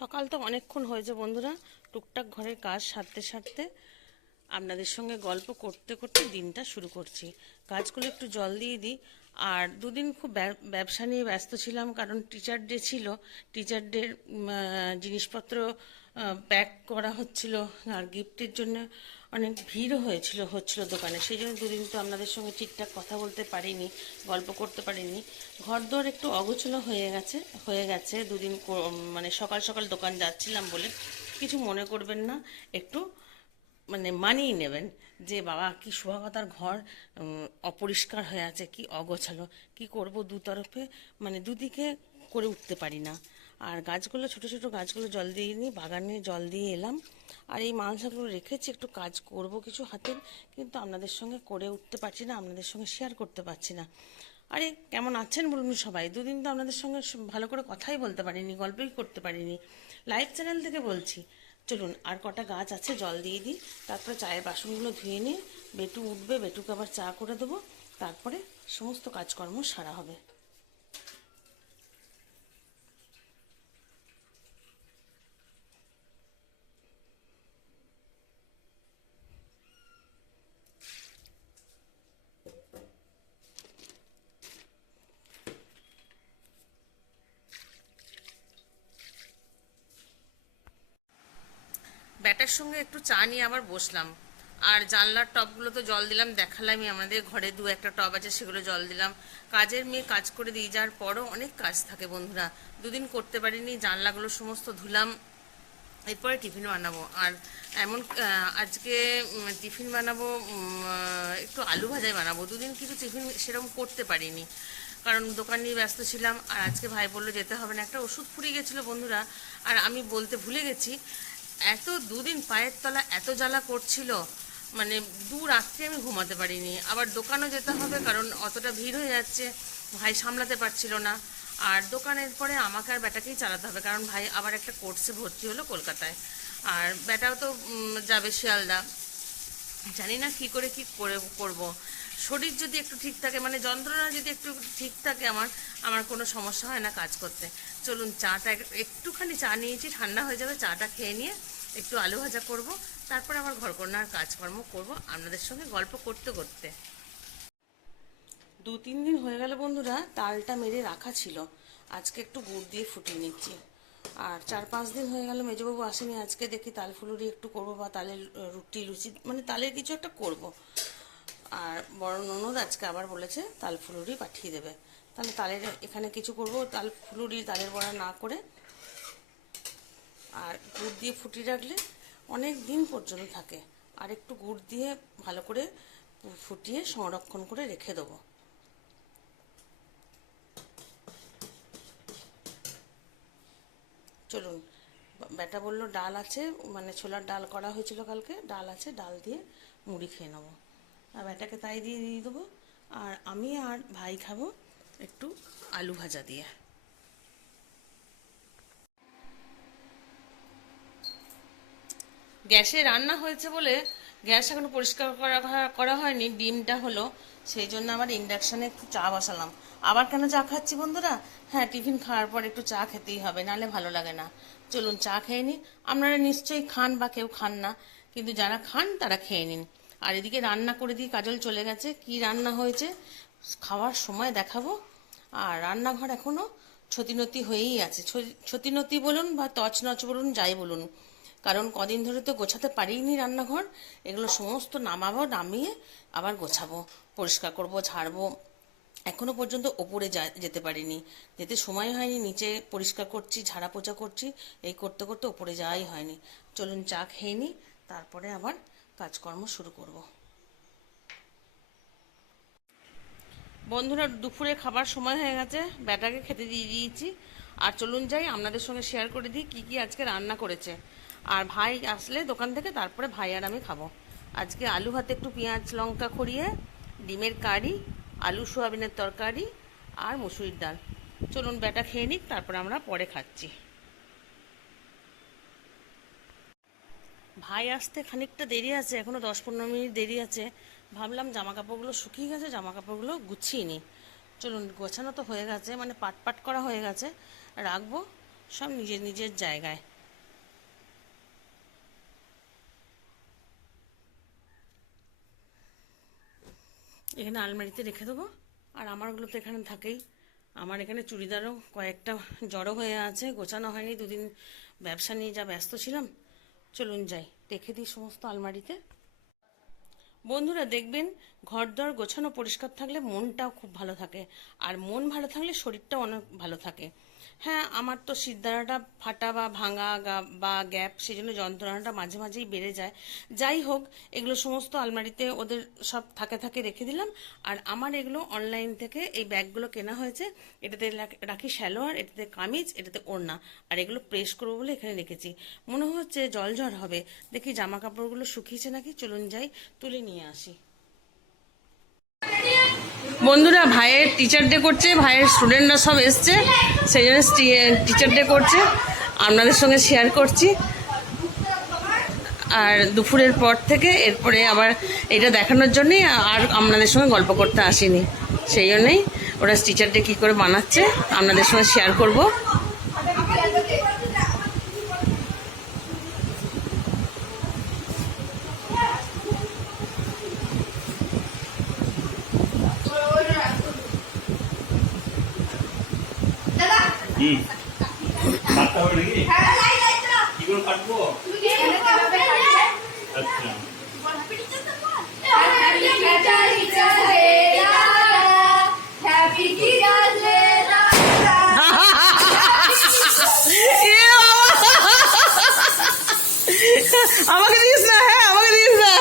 সকাল তো অনেকক্ষণ হয়েছে বন্ধুরা, টুকটাক ঘরের কাজ সারতে সারতে আপনাদের সঙ্গে গল্প করতে করতে দিনটা শুরু করছি। গাছগুলো একটু জল দিয়ে দিই। আর দুদিন খুব ব্যবসা নিয়ে ব্যস্ত ছিলাম, কারণ টিচার ডে ছিল। টিচার ডের জিনিসপত্র প্যাক করা হচ্ছিল, আর গিফটের জন্য অনেক ভিড়ও হচ্ছিল দোকানে। সেই জন্য দুদিন তো আপনাদের সঙ্গে ঠিকঠাক কথা বলতে পারিনি, গল্প করতে পারিনি। ঘরদোর একটু অগোছালো হয়ে গেছে দুদিন, মানে সকাল সকাল দোকান যাচ্ছিলাম বলে। কিছু মনে করবেন না, একটু মানে মানিয়ে নেবেন যে বাবা কি শুভাগতার ঘর অপরিষ্কার হয়ে আছে, কি অগোছালো, কি করব দুতরফে, মানে দুদিকে করে উঠতে পারি না। আর গাছগুলো, ছোট ছোট গাছগুলো জল দিয়ে নিই, বাগানে জল দিয়ে এলাম। আর এই মালসাগুলো রেখেছি, একটু কাজ করব কিছু হাতের, কিন্তু আপনাদের সঙ্গে করে উঠতে পারছি না, আপনাদের সঙ্গে শেয়ার করতে পারছি না। আরে কেমন আছেন বলুন সবাই? দুদিন তো আপনাদের সঙ্গে ভালো করে কথাই বলতে পারিনি, গল্পই করতে পারিনি। লাইভ চ্যানেল থেকে বলছি। চলুন আর কটা গাছ আছে জল দিয়ে দিই, তারপরে চায়ের বাসনগুলো ধুয়ে নিয়ে বেটু উঠবে, বেটুকে আবার চা করে দেবো, তারপরে সমস্ত কাজকর্ম সারা হবে। ব্যাটার সঙ্গে একটু চা নিয়ে আবার বসলাম। আর জানলার টবগুলো তো জল দিলাম, দেখালামই, আমাদের ঘরে দু একটা টব আছে, সেগুলো জল দিলাম। কাজের মেয়ে কাজ করে দিয়ে যাওয়ার পরও অনেক কাজ থাকে বন্ধুরা, দুদিন করতে পারিনি। জানলাগুলো সমস্ত ধুলাম, এরপরে টিফিন বানাবো। আর এমন আজকে টিফিন বানাবো, একটু আলু ভাজাই বানাবো। দুদিন কিছু টিফিন সেরকম করতে পারিনি, কারণ দোকান নিয়ে ব্যস্ত ছিলাম। আর আজকে ভাই বললো যেতে হবে না, একটা ওষুধ ফুরিয়ে গেছিলো বন্ধুরা। আর আমি বলতে ভুলে গেছি, এত দুদিন পায়ের তলা এত জ্বালা করছিল, মানে দু রাত্রি আমি ঘুমাতে পারিনি। আবার দোকানও যেতে হবে, কারণ অতটা ভিড় হয়ে যাচ্ছে, ভাই সামলাতে পারছিল না। আর দোকানের পরে আমাকে আর ব্যাটাকেই চালাতে হবে, কারণ ভাই আবার একটা কোর্সে ভর্তি হলো কলকাতায়। আর ব্যাটাও তো যাবে শিয়ালদা। জানি না কি করে করব। শরীর যদি একটু ঠিক থাকে, মানে যন্ত্রণা যদি একটু ঠিক থাকে, আমার আমার কোনো সমস্যা হয় না কাজ করতে। চলুন চাটা একটুখানি চা নিয়েছি, ঠান্ডা হয়ে যাবে, চাটা খেয়ে নিয়ে একটু আলু ভাজা করব, তারপর আবার ঘরকন্নার কাজকর্ম করব আপনাদের সঙ্গে গল্প করতে করতে। দু তিন দিন হয়ে গেল বন্ধুরা, তালটা মেরে রাখা ছিল, আজকে একটু গুড় দিয়ে ফুটিয়ে নিচ্ছি। আর 4-5 দিন হয়ে গেল মেজবাবু আসেনি, আজকে দেখি তাল ফুলুরি একটু করবো, বা তালের রুটি লুচি, মানে তালের কিছু একটা করব। আর বড় ননদ আজকে আবার বলেছে তাল ফুলুরি পাঠিয়ে দেবে, তাহলে তালের এখানে কিছু করব, তাল ফুলুরি তালের বড়া না করে। আর গুড় দিয়ে ফুটিয়ে রাখলে অনেক দিন পর্যন্ত থাকে। আর একটু গুড় দিয়ে ভালো করে ফুটিয়ে সংরক্ষণ করে রেখে দেবো। চলুন, বেটা বললো ডাল আছে, মানে ছোলার ডাল করা হয়েছিল কালকে, ডাল আছে, ডাল দিয়ে মুড়ি খেয়ে নেবো। আর বেটাকে তাই দিয়ে দেবো। আর আমি আর ভাই খাবো একটু আলু ভাজা দিয়ে। গ্যাসে রান্না হয়েছে বলে গ্যাস এখনো পরিষ্কার করা হয়নি, ডিমটা হলো, সেই জন্য আবার ইন্ডাকশানে একটু চা বসালাম। আবার কেন চা খাচ্ছি বন্ধুরা? হ্যাঁ, টিফিন খাওয়ার পর একটু চা খেতেই হবে, নাহলে ভালো লাগে না। চলুন চা খেয়ে নিই। আপনারা নিশ্চয়ই খান, বা কেউ খান না, কিন্তু যারা খান তারা খেয়ে নিন। আর এদিকে রান্না করে দিয়ে কাজল চলে গেছে, কি রান্না হয়েছে খাওয়ার সময় দেখাবো। আর রান্নাঘর এখনো ছতিনতি হয়েই আছে, ছতিনতি বলুন বা তছনছ বলুন, যাই বলুন, কারণ কদিন ধরে তো গোছাতে পারিনি রান্নাঘর। এগুলো সমস্ত নামাবো, নামিয়ে আবার গোছাবো, পরিষ্কার করব, ঝাড়বো। এখনো পর্যন্ত ওপরে যেতে পারিনি, যেতে সময় হয়নি, নিচে পরিষ্কার করছি, ঝাড়া পোছা করছি, এই করতে করতে ওপরে যাওয়াই হয়নি। চলুন চা খেয়ে নিই, তারপরে আবার কাজকর্ম শুরু করব। বন্ধুরা, দুপুরে খাবার সময় হয়ে গেছে, ব্যাটাকে খেতে দিয়ে দিয়েছি। আর চলুন যাই, আপনাদের সঙ্গে শেয়ার করে দিই কী কী আজকে রান্না করেছে। আর ভাই আসলে দোকান থেকে, তারপরে ভাই আর আমি খাবো। আজকে আলু ভাতে একটু পেঁয়াজ লঙ্কা খড়িয়ে, ডিমের কারি, আলু সোয়াবিনের তরকারি, আর মুসুরির ডাল। চলুন ব্যাটা খেয়ে নিক, তারপরে আমরা পরে খাচ্ছি। ভাই আসতে খানিকটা দেরি আছে, এখনও 10-15 মিনিট দেরি আছে। ভাবলাম জামা কাপড়গুলো শুকিয়ে গেছে, জামা কাপড়গুলো গুছিয়ে নিই। চলুন, গোছানো তো হয়ে গেছে, মানে পাট পাট করা হয়ে গেছে, রাখবো। সব নিজের নিজের জায়গায়। এখানে আলমারিতে রেখে দেবো। আর আমারগুলো তো এখানে থাকেই। আমার এখানে চুড়িদারও কয়েকটা জড়ো হয়ে আছে, গোছানো হয়নি, দুদিন ব্যবসা নিয়ে যা ব্যস্ত ছিলাম। চলুন যাই, রেখে দিই সমস্ত আলমারিতে। বন্ধুরা দেখবেন, ঘরদোর গোছানো পরিষ্কার থাকলে মনটাও খুব ভালো থাকে, আর মন ভালো থাকলে শরীরটাও অনেক ভালো থাকে। হ্যাঁ, আমার তো শিরদাঁড়াটা ফাটা বা ভাঙা বা গ্যাপ, সেই জন্য যন্ত্রণাটা মাঝে মাঝেই বেড়ে যায়। যাই হোক, এগুলো সমস্ত আলমারিতে ওদের সব থাকে রেখে দিলাম। আর আমার এগুলো অনলাইন থেকে এই ব্যাগগুলো কেনা হয়েছে। এটাতে রাখি সালোয়ার, এটাতে কামিজ, এটাতে ওড়না। আর এগুলো প্রেস করবো বলে এখানে রেখেছি। মনে হচ্ছে জল হবে। দেখি জামা কাপড়গুলো শুকিয়েছে নাকি, চলুন যাই তুলে নিয়ে আসি। বন্ধুরা, ভাইয়ের টিচার ডে করছে, ভাইয়ের স্টুডেন্টরা সব এসছে, সেই জন্য টিচার ডে করছে, আপনাদের সঙ্গে শেয়ার করছি। আর দুপুরের পর থেকে এরপরে আবার এটা দেখানোর জন্যই আর আপনাদের সঙ্গে গল্প করতে আসিনি, সেই জন্যই ওরা টিচার ডে কী করে বানাচ্ছে আপনাদের সঙ্গে শেয়ার করব। কাটতে হবে নাকি? কি করে কাটবো? আচ্ছা, আমাকে দিস না, হ্যাঁ আমাকে দিস না।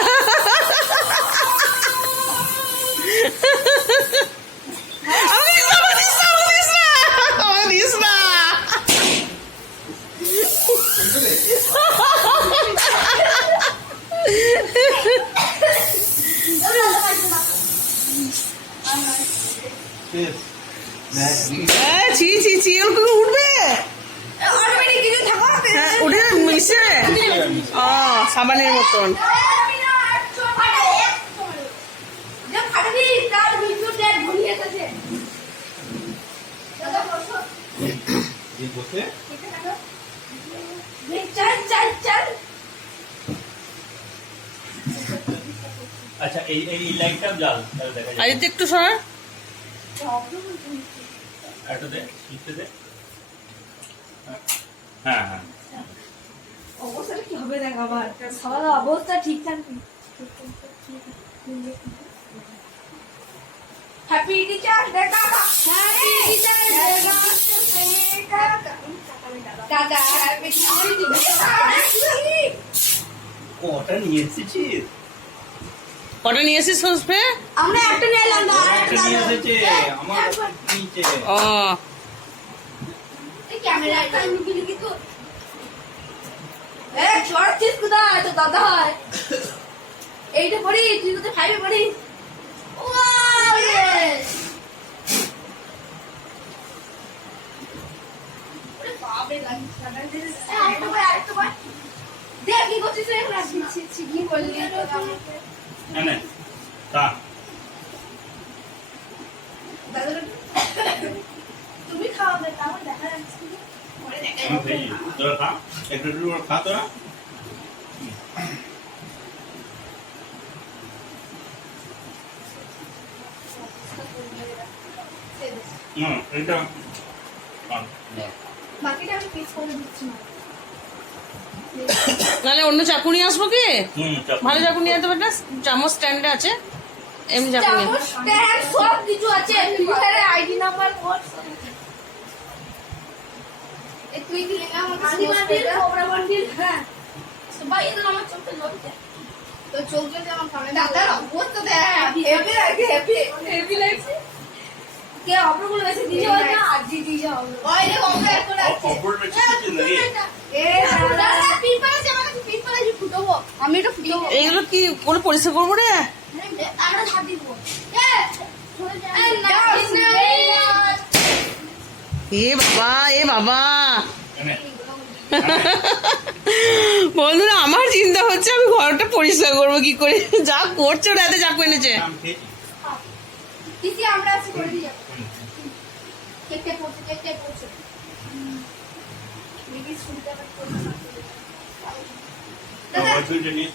উঠবে উঠে মিশে সাবানের মতন। আচ্ছা, এই লাইটটাও জ্বাল, তাহলে দেখা যাবে। আর এতে একটু সর, একটা দে, লিখতে দে। হ্যাঁ হ্যাঁ, অবস্থাটা কি হবে দেখ, আবার খাওয়া অবস্থা ঠিকঠাক নেই। হ্যাপি টিচার ডে কাকা, হ্যাপি টিচার ডে কাকা, দাদা হ্যাপি টিচার ডে। কটা নিয়ে এসেছিস? কটা নিয়ে এসেছিস সসপে? আমরা একটা নিয়ে এলাম, একটা নিয়ে এসেছে আমার নিচে। ও এই ক্যামেরা আমি বিলি কি তো এ শর্ট চিজ কোথায় তো দাদা হয় এইটা পড়ি, তুই তো 5 এ পড়ি। ওয়াও ইয়েস, ওরে বাপ রে লাগি সাদা দে। আরেকটা বার দেখ কি করছিস রে, রাখছি কি বললি তো আমাকে। না না, তা দাদা তুমি খাওয়াবে, তাও দেখা যাচ্ছে না। পরে দেখা আমি যাবে। খাই, তোরা খা, একটু একটু করে খা তোরা। না, এটা বাকিটা আমি পিস করে দিচ্ছি না। নাহলে অন্য চাকু নিয়ে আসবো কি? চাপ। ভালো চাকু নিয়ে যেতে পারে না, চামচ স্ট্যান্ডে আছে, এমনি চাকু নিয়ে। চামচ ট্যাগ সব কিছু আছে, ফিল্টারে আইডি নাম্বার কোড সব আছে। এই তুই কি না আমাকে বান্ডিল কোবরা বান্ডিল, হ্যাঁ সবাই এদের আমার চোখে লজ্জা তো চোখে যে আমার সামনে দাদার অবস্থা দেখ, হেভি লাগে, হেভি লাগছে। কে অপরগুলো বেশি দিয়ে যাবে না, আজ দিয়ে যাবে ওই রে অপর করে আছে অপর বেশি কিছু নেই। এ দাদা পিন পালাছে, আমাকে পিন পালাছে, ফুটাবো আমি এটা ফুটাবো। এইগুলো কি করে পরিষ্কার করবো রে? আমরা ধার দিব এ এ বাবা, এ বাবা। এনে, বন্ধুরা, আমার চিন্তা হচ্ছে আমি ঘরটা পরিষ্কার করবো কি করে, যা করছে ওরা এতে চাকু এনেছে। আমি খেয়েছি। দিদি আমরা আছে করে দিয়ে যাবো। কেটে পড়ছে বছরটা নিয়ে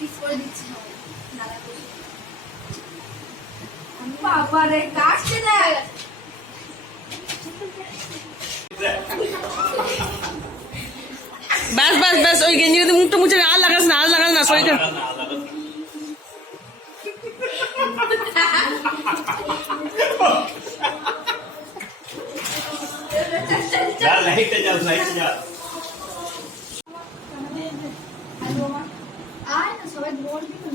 পিস করে দিচ্ছি বাবারে কাটতে দেয় ব্যাস ব্যাস ব্যাস, ওই গেঞ্জিটাতে মুখটা মুছে আর লাগাস না, আর লাগাস না, শরীরটা যা লাইটে যা লাইটে যা আয় না সবাই দৌড় দিবে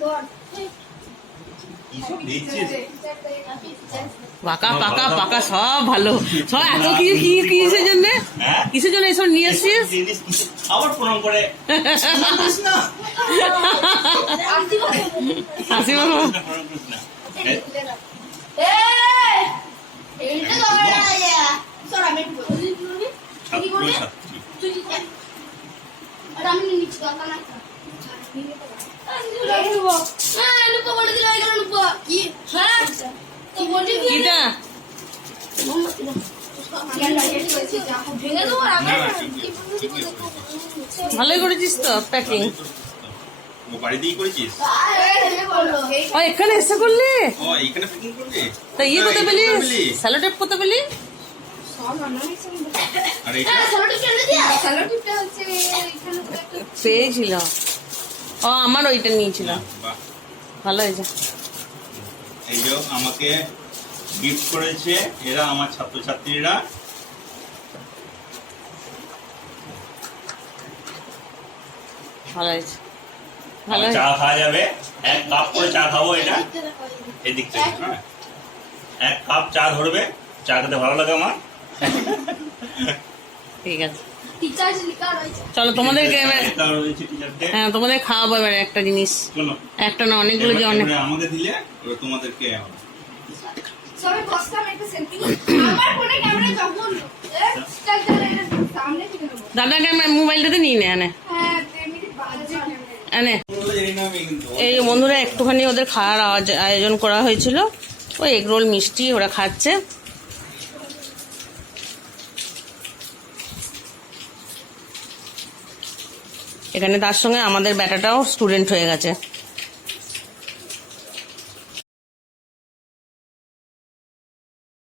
দৌড় কি সব দিচ্ছিস পাকা পাকা পাকা সব ভালো, সব এত কি কি কিসের জন্য, হ্যাঁ কিসের জন্য এসব নিয়ে এসছিস? জিনিস আবার প্রণাম করে বলিস না আরতি বলে হাসি মামা প্রণাম করিস না এইটা দৌড় আয় সর আমি বলি কি বলি তুই কি কর আর আমি নিচে দরকার না লুকো বলে দিল এখানে লুকো কি হ্যাঁ তো বলি কি কিটা ভেঙে দেবো ভালোই করেছিস তো প্যাকিং। ও বাড়ি দিয়ে করেছিস? ও এখানে এসে করলি, ও এইখানে প্যাকিং করলি? তা ইয়ে কোথায় পেলি, স্যালোটেপ কোথায় পেলি? আর এইটা পেয়েছিল, ও আমার ওইটা নিয়েছিল, বাহ, ভালো হয়েছে। এই যে আমাকে গিফট করেছে এরা আমার ছাত্রছাত্রীরা। ভালো হয়েছে, ভালো চা হয়েছে। খাওয়া যাবে, 1 কাপ করে চা খাবো। এটা এদিক থেকে হ্যাঁ 1 কাপ চা ধরবে, চা খেতে ভালো লাগে আমার। ঠিক আছে, টিচার লিখা রয়েছে চলো তোমাদেরকে এবার, এটা রয়েছে টিচারকে। হ্যাঁ তোমাদের খাওয়াবো এবার একটা জিনিস, শোনো, একটা না অনেকগুলো, যে অনেক। এবারে আমাকে দিলে এবার তোমাদেরকে সবাই বসতাম একটা সেলফি আমার ফোনে ক্যামেরা যখন স্টাইল সামনে থেকে নেব দাদাকে মোবাইলটাতে নিয়ে নে, আনে হ্যাঁ এমনি বাজে ক্যামেরা আনে। জানি না আমি কিন্তু এই বন্ধুরা একটুখানি ওদের খাওয়ার আয়োজন করা হয়েছিল, ওই এগরোল মিষ্টি ওরা খাচ্ছে। এখানে তার সঙ্গে আমাদের ব্যাটাটাও স্টুডেন্ট হয়ে গেছে।